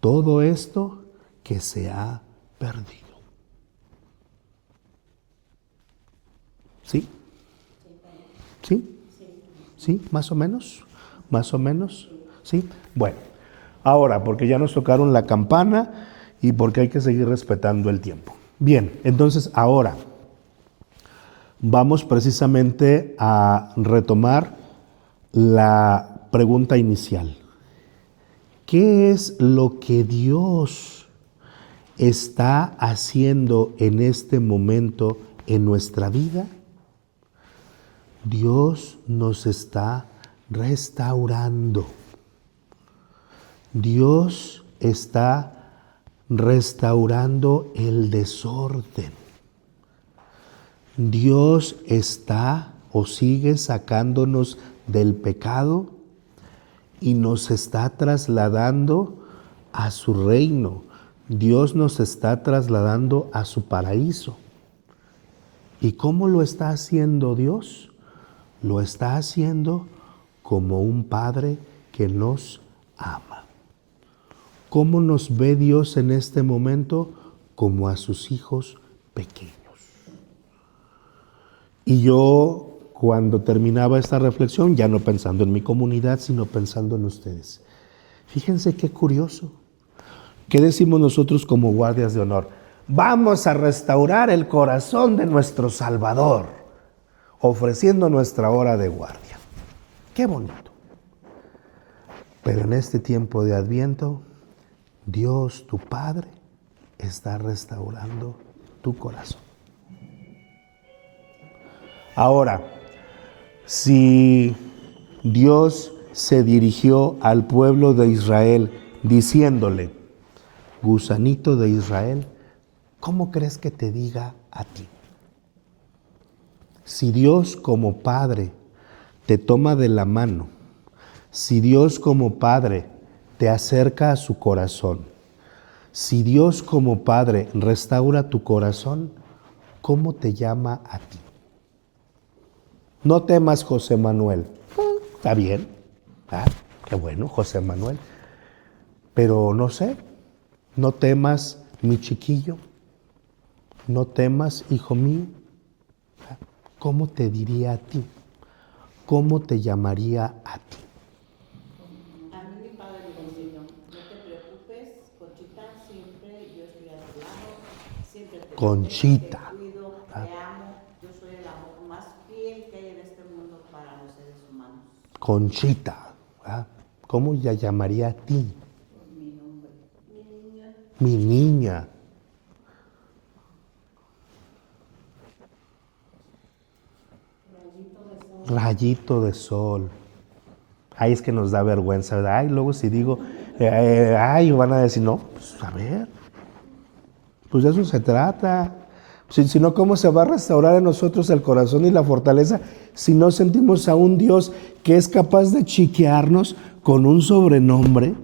todo esto que se ha perdido. ¿Sí? ¿Sí? ¿Sí? ¿Más o menos? ¿Más o menos? ¿Sí? Bueno, ahora, porque ya nos tocaron la campana y porque hay que seguir respetando el tiempo. Bien, entonces ahora vamos precisamente a retomar la pregunta inicial. ¿Qué es lo que Dios está haciendo en este momento en nuestra vida? Dios nos está restaurando. Dios está restaurando el desorden. Dios está o sigue sacándonos del pecado y nos está trasladando a su reino. Dios nos está trasladando a su paraíso. ¿Y cómo lo está haciendo Dios? Lo está haciendo como un padre que nos ama. ¿Cómo nos ve Dios en este momento? Como a sus hijos pequeños. Y yo, cuando terminaba esta reflexión, ya no pensando en mi comunidad, sino pensando en ustedes. Fíjense qué curioso. ¿Qué decimos nosotros como guardias de honor? Vamos a restaurar el corazón de nuestro Salvador, ofreciendo nuestra hora de guardia. Qué bonito. Pero en este tiempo de Adviento, Dios, tu Padre, está restaurando tu corazón. Ahora, si Dios se dirigió al pueblo de Israel diciéndole, gusanito de Israel, ¿cómo crees que te diga a ti? Si Dios como Padre te toma de la mano, si Dios como Padre te acerca a su corazón, si Dios como Padre restaura tu corazón, ¿cómo te llama a ti? No temas, José Manuel. Está bien. Qué bueno, José Manuel. Pero no sé, no temas, mi chiquillo. No temas, hijo mío. ¿Cómo te diría a ti? ¿Cómo te llamaría a ti? A mí mi padre me enseñó, no te preocupes, Conchita, siempre yo estoy a tu lado, siempre te Conchita. protejo, te cuido, te amo, yo soy el amor más fiel que hay en este mundo para los seres humanos. Conchita. ¿Cómo ya llamaría a ti? Mi nombre. Mi niña. Rayito de sol. Ay, es que nos da vergüenza, ¿verdad? Ay, luego si digo, van a decir, no, pues a ver, pues de eso se trata. Si no, ¿cómo se va a restaurar en nosotros el corazón y la fortaleza si no sentimos a un Dios que es capaz de chiquearnos con un sobrenombre?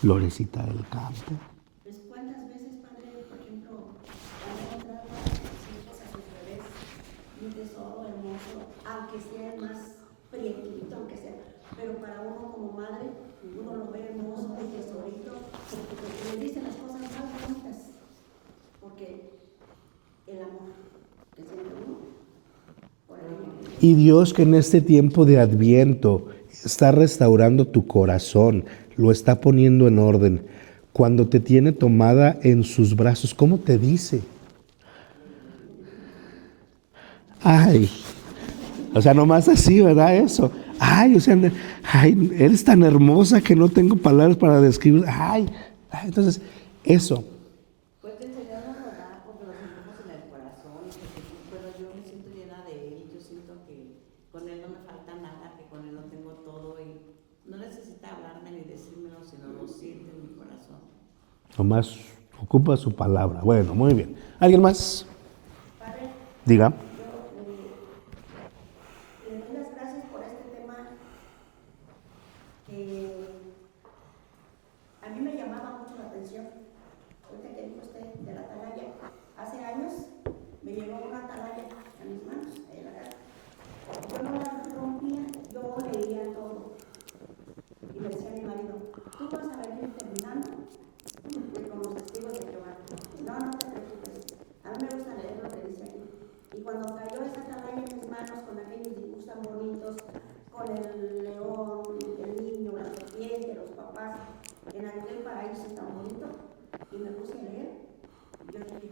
Florecita del campo. Pues cuántas veces, padre, por ejemplo, han encontrado a sus hijos, a sus bebés, un tesoro hermoso, aunque sea el más prietito, aunque sea, pero para uno como madre, uno lo ve hermoso, un tesorito, porque le dicen las cosas más bonitas, porque el amor que siente uno por el niño. Y Dios, que en este tiempo de Adviento está restaurando tu corazón, lo está poniendo en orden. Cuando te tiene tomada en sus brazos, ¿cómo te dice? Ay, o sea, nomás así, ¿verdad? Eso. Ay, o sea, ay, eres tan hermosa que no tengo palabras para describir. Entonces, eso. Pues te enseñaron a orar porque lo sentimos en el corazón, pero yo me siento llena de él, yo siento que con él no me falta nada, que con él lo tengo todo y no necesita hablarme ni decírmelo, sino lo siente en mi corazón. Nomás ocupa su palabra. Bueno, muy bien. ¿Alguien más? Padre, Diga. le doy las gracias por este tema que a mí me llamaba mucho la atención. Ahorita que dijo usted de la atalaya, hace años me llegó una atalaya a mis manos, ahí en la casa. Yo no la rompía, yo leía todo. Y me decía mi marido, tú vas a venir terminando con los testigos de Jehová. No, no te preocupes. A mí me gusta leer lo que dice aquí. Y cuando cayó esa atalaya en mis manos con aquellos dibujos tan bonitos, con el león, el niño, la serpiente, los papás, en aquel paraíso tan bonito, y me puse a leer, yo dije, ay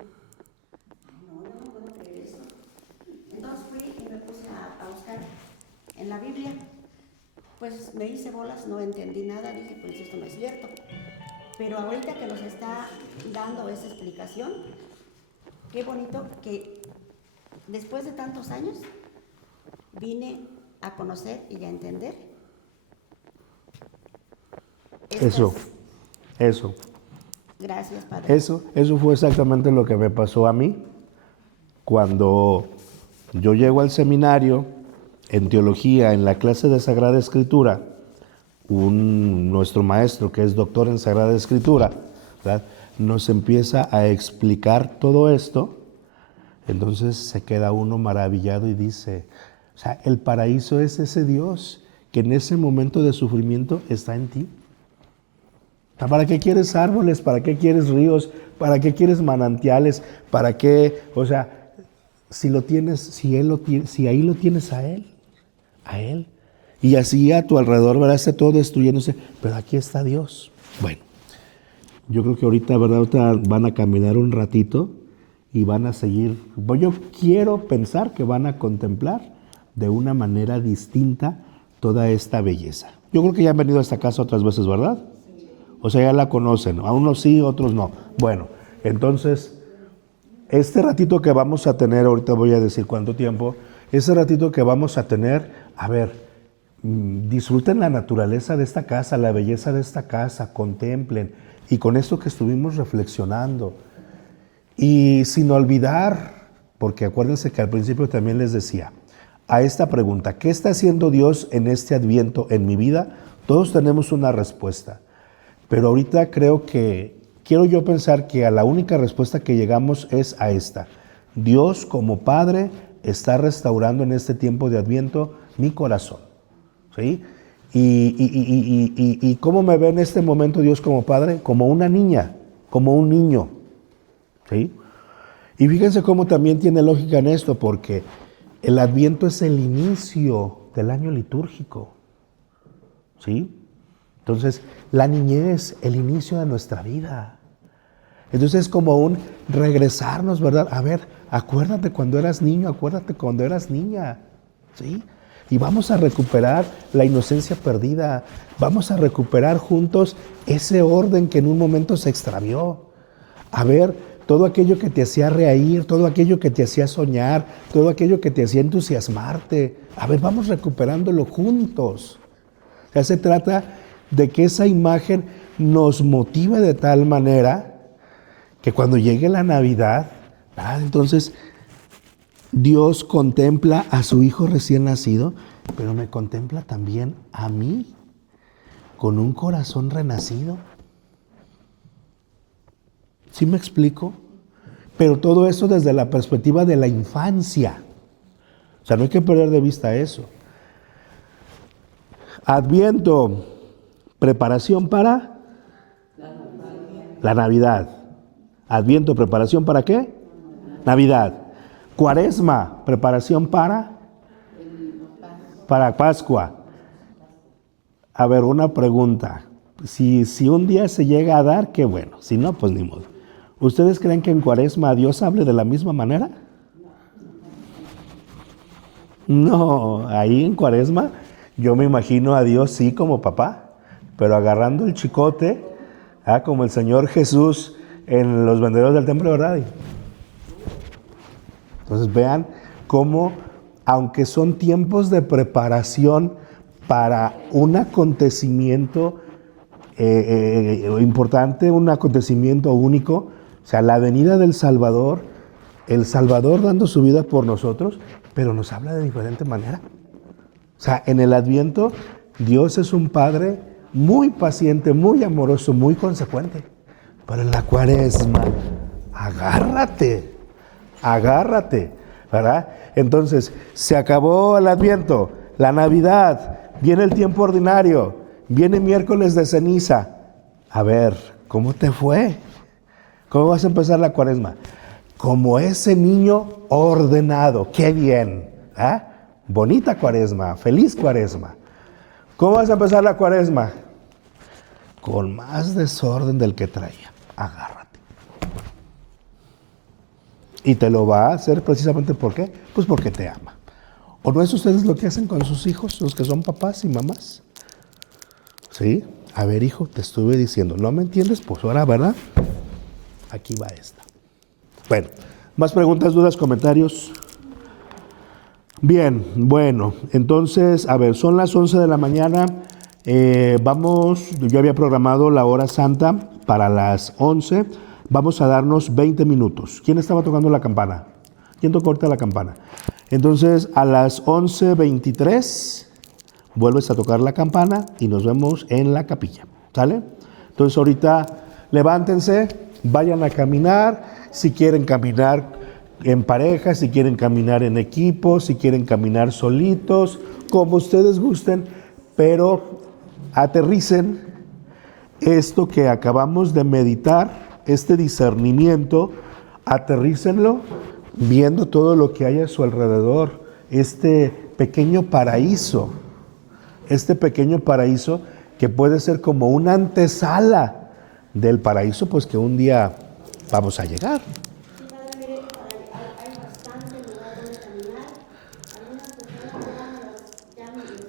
no, yo no puedo creer eso. Entonces fui y me puse a buscar en la Biblia. Pues me hice bolas, no entendí nada, dije, pues esto no es cierto. Pero ahorita que nos está dando esa explicación, qué bonito que después de tantos años vine a conocer y a entender. Eso. Gracias, Padre. Eso fue exactamente lo que me pasó a mí cuando yo llego al seminario en teología, en la clase de Sagrada Escritura. Nuestro maestro, que es doctor en Sagrada Escritura, ¿verdad?, nos empieza a explicar todo esto. Entonces se queda uno maravillado y dice, o sea, el paraíso es ese Dios que en ese momento de sufrimiento está en ti. ¿Para qué quieres árboles? ¿Para qué quieres ríos? ¿Para qué quieres manantiales? ¿Para qué? O sea, si lo tienes, si ahí lo tienes a Él. Y así a tu alrededor, ¿verdad? Está todo destruyéndose, pero aquí está Dios. Bueno, yo creo que ahorita, ¿verdad? Ahorita van a caminar un ratito y van a seguir. Yo quiero pensar que van a contemplar de una manera distinta toda esta belleza. Yo creo que ya han venido a esta casa otras veces, ¿verdad? O sea, ya la conocen. A unos sí, otros no. Bueno, entonces, este ratito que vamos a tener, ahorita voy a decir cuánto tiempo, ese ratito que vamos a tener, a ver, disfruten la naturaleza de esta casa, la belleza de esta casa, contemplen. Y con esto que estuvimos reflexionando, y sin olvidar, porque acuérdense que al principio también les decía, a esta pregunta, ¿qué está haciendo Dios en este Adviento en mi vida? Todos tenemos una respuesta, pero ahorita quiero yo pensar que a la única respuesta que llegamos es a esta. Dios como Padre está restaurando en este tiempo de Adviento mi corazón, ¿sí? Y ¿cómo me ve en este momento Dios como Padre? Como una niña, como un niño, ¿sí? Y fíjense cómo también tiene lógica en esto, porque el Adviento es el inicio del año litúrgico, ¿sí? Entonces, la niñez, el inicio de nuestra vida. Entonces es como un regresarnos, ¿verdad? A ver, acuérdate cuando eras niño, acuérdate cuando eras niña, ¿sí? Y vamos a recuperar la inocencia perdida, vamos a recuperar juntos ese orden que en un momento se extravió. A ver, todo aquello que te hacía reír, todo aquello que te hacía soñar, todo aquello que te hacía entusiasmarte. A ver, vamos recuperándolo juntos. O sea, se trata de que esa imagen nos motive de tal manera que cuando llegue la Navidad, entonces Dios contempla a su hijo recién nacido, pero me contempla también a mí con un corazón renacido. ¿Sí me explico? Pero todo eso desde la perspectiva de la infancia. O sea, no hay que perder de vista eso. Adviento, preparación para la Navidad. Adviento, preparación para ¿qué? Navidad. Cuaresma, preparación para Pascua. A ver, una pregunta. Si un día se llega a dar, qué bueno. Si no, pues ni modo. ¿Ustedes creen que en Cuaresma Dios hable de la misma manera? No, ahí en Cuaresma yo me imagino a Dios sí como papá, pero agarrando el chicote, como el Señor Jesús en los vendedores del templo, ¿verdad? Entonces vean cómo, aunque son tiempos de preparación para un acontecimiento importante, un acontecimiento único, o sea, la venida del Salvador, el Salvador dando su vida por nosotros, pero nos habla de diferente manera. O sea, en el Adviento, Dios es un Padre muy paciente, muy amoroso, muy consecuente. Pero en la Cuaresma, agárrate, ¿verdad? Entonces, se acabó el Adviento, la Navidad, viene el tiempo ordinario, viene miércoles de ceniza. A ver, ¿cómo te fue? ¿Cómo vas a empezar la Cuaresma? Como ese niño ordenado. ¡Qué bien! Bonita Cuaresma, feliz Cuaresma. ¿Cómo vas a empezar la Cuaresma? Con más desorden del que traía. Agárrate. Y te lo va a hacer precisamente ¿por qué? Pues porque te ama. ¿O no es ustedes lo que hacen con sus hijos, los que son papás y mamás? ¿Sí? A ver, hijo, te estuve diciendo, ¿no me entiendes? Pues ahora, ¿verdad? Aquí va esta. Bueno, ¿más preguntas, dudas, comentarios? Bien, bueno, entonces, a ver, son las 11 de la mañana. Yo había programado la hora santa para las 11. Vamos a darnos 20 minutos. ¿Quién estaba tocando la campana? ¿Quién tocó ahorita la campana? Entonces, a las 11:23 vuelves a tocar la campana y nos vemos en la capilla, ¿sale? Entonces, ahorita levántense, vayan a caminar, si quieren caminar en pareja, si quieren caminar en equipo, si quieren caminar solitos, como ustedes gusten, pero aterricen esto que acabamos de meditar, este discernimiento, aterrícenlo viendo todo lo que hay a su alrededor, este pequeño paraíso este pequeño paraíso que puede ser como una antesala del paraíso, pues que un día vamos a llegar.